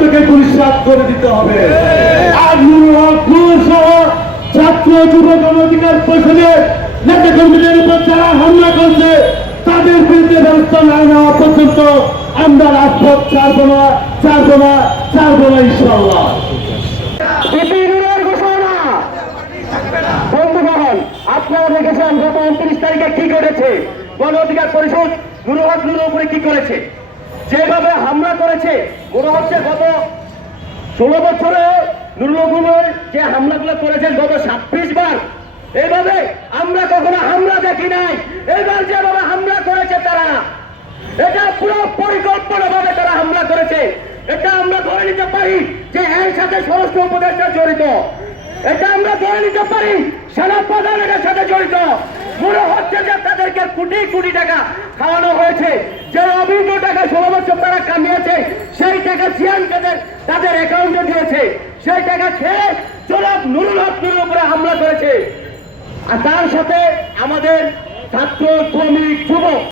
থেকে পরিষ্কার করে দিতে হবে। আর ছাত্র যুব গণঅধিকার পরিষদের নেতা কর্মীদের উপর যারা হামলা করছে, তাদের বিরুদ্ধে ব্যবস্থা না নেওয়া পর্যন্ত আমরা রাজপথ ছাড়বো না ছাড়বো না ছাড়বো না ইনশাল্লাহ আপনারা দেখেছেন গত উনত্রিশ তারিখে কি করেছে গণ অধিকার পরিষদ নুরুহক নুরুর উপরে কি করেছে? যেভাবে হামলা করেছে, মনে হচ্ছে গত ষোলো বছরে নুরুলগুলোর যে হামলাগুলো করেছেন গত ছাব্বিশ বার এইভাবে আমরা কখনো হামলা দেখি নাই। এবার যেভাবে হামলা করেছে তারা, এটা পুরো পরিকল্পনা ভাবে তারা হামলা করেছে। এটা আমরা ধরে নিতে পারি যে এর সাথে স্বরাষ্ট্র উপদেষ্টা জড়িত। এটা আমরা ধরে নিতে পারি সেনা প্রধান এটার সাথে জড়িত। মনে হচ্ছে যে তাদেরকে কোটি কোটি টাকা খাওয়ানো হয়েছে। অভিজ্ঞ টাকা ষোলো বছর তারা কামিয়েছে, সেই টাকা সিয়ান কাদের তাদের অ্যাকাউন্টে দিয়েছে। সেই টাকা খেয়ে জনাব নুরুল হক উপরে হামলা করেছে। আর তার সাথে আমাদের ছাত্র শ্রমিক যুবক।